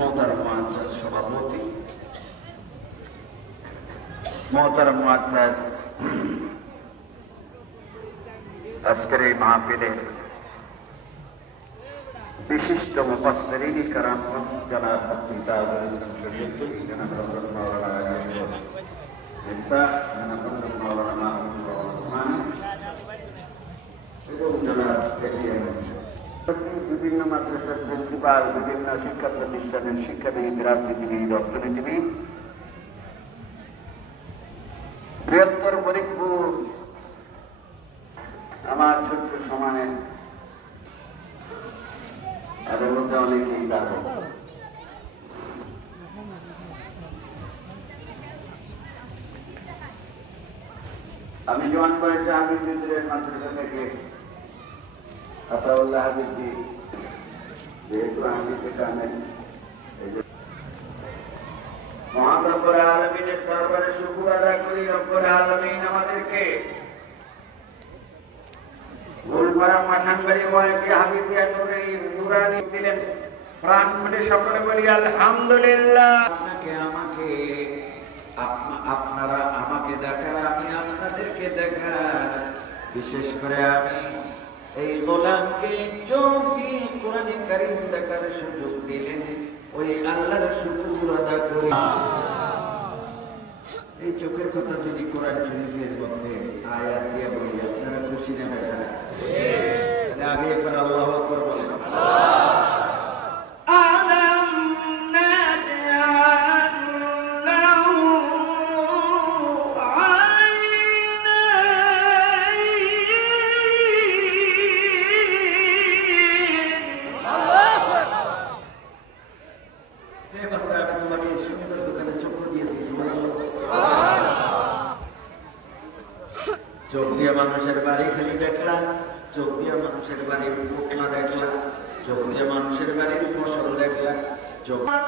मोहतरम मुअज़्ज़ज़ सभापति, मोहतरम मुअज़्ज़ज़ अस्करे महफिले विशिष्ट मुफस्सिरीन किराम जनाब मुफ्ती ताजुल इस्लाम शरीयती जनाब हज़रत मौलाना जनाब हज़रत मौलाना उस्मानी এবং জনাব বিভিন্ন মাদ্রাসার প্রিন্সিপাল, বিভিন্ন শিক্ষা প্রতিষ্ঠানের শিক্ষাবিদ, রাজনীতিবিদ, অর্থনীতিবিদ, বৃহত্তর ফরিদপুর আমার ছোট্ট সমানে এর মধ্যে অনেকেই দেখো আমি জোয়ান বয়সে হাফিজুদ্দিনের মাদ্রাসা থেকে আতাউল্লাহ হাফিজি যেহেতু হাফিজে কামেল মহান রব্বুল আলামিনের দরবারে শুকর আদায় করি। রব্বুল আলামিন আমাদেরকে ভুলভরা মাঠানবাড়ি বয়সে হাফিজিয়া নুরানি দিলেন। প্রাণ খুলে সকলে বলি আলহামদুলিল্লাহ। আপনাকে আমাকে আপনারা আমাকে দেখার, আমি আপনাদেরকে দেখার, বিশেষ করে আমি এই গোলামকে যোগী কোরআনে কারীম দেখার সুযোগ দিলেন, ওই আল্লাহর শুকর আদা করি। এই চোখের কথা যদি কোরআন শরীফের মধ্যে আয়াত দিয়ে বলি আপনারা খুশি না বেচারা? আগে একবার আল্লাহু আকবার বলেন। চোখ দিয়ে মানুষের বাড়ি খালি দেখলাম, চোখ দিয়ে মানুষের বাড়ির পুতলা দেখলাম, চোখ দিয়ে মানুষের বাড়ির ফসল দেখলাম,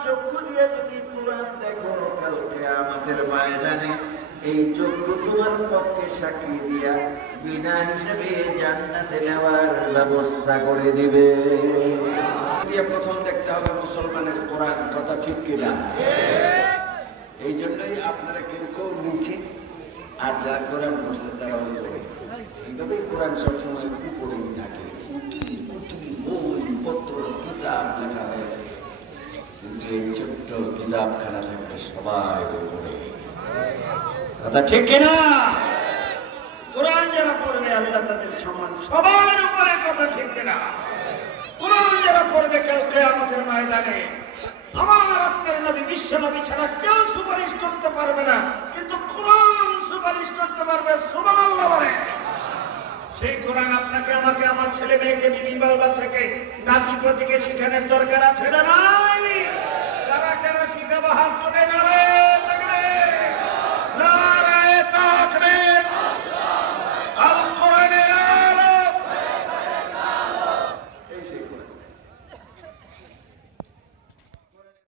চক্ষু দিয়ে যদি কোরআন দেখো কাল কিয়ামতের ময়দানে এই চক্ষু তোমার পক্ষে সাক্ষী দিয়া বিনা হিসেবে জান্নাতে নেওয়ার ব্যবস্থা করে দিবে। দিয়ে প্রথম দেখতে হবে মুসলমানের কোরআন, কথা ঠিক কিনা? এই জন্যই আপনারা কেউ কেউ নিচে আর যারা কোরআন পড়ছে তারা উপরে, এইভাবেই কোরআন সবসময় উপরেই থাকে। কোটি কোটি বই পত্র কিতাব লেখা হয়েছে, কিন্তু এই ছোট্ট কিতাবখানা থাকবে সবাই উপরে, কথা ঠিক কিনা? কোরআন যারা পড়বে আল্লাহ তাদের সমান সবার উপরে, কথা ঠিক কিনা? কোরআন যারা পড়বে কাল কিয়ামতের ময়দানে আমার আপনার নবী বিশ্ব নবী ছাড়া কেউ সুপারিশ করতে পারবে না, কিন্তু কোরআন সুপারিশ করতে পারবে। সুবহানাল্লাহ বলে। সেই কোরআন আপনাকে আমাকে আমার ছেলে মেয়েকে বিবি বাল বাচ্চাকে নাতি পতিকে শিখানোর দরকার আছে না নাই? কারা কারা শিখাবো হাত তুলে নারে।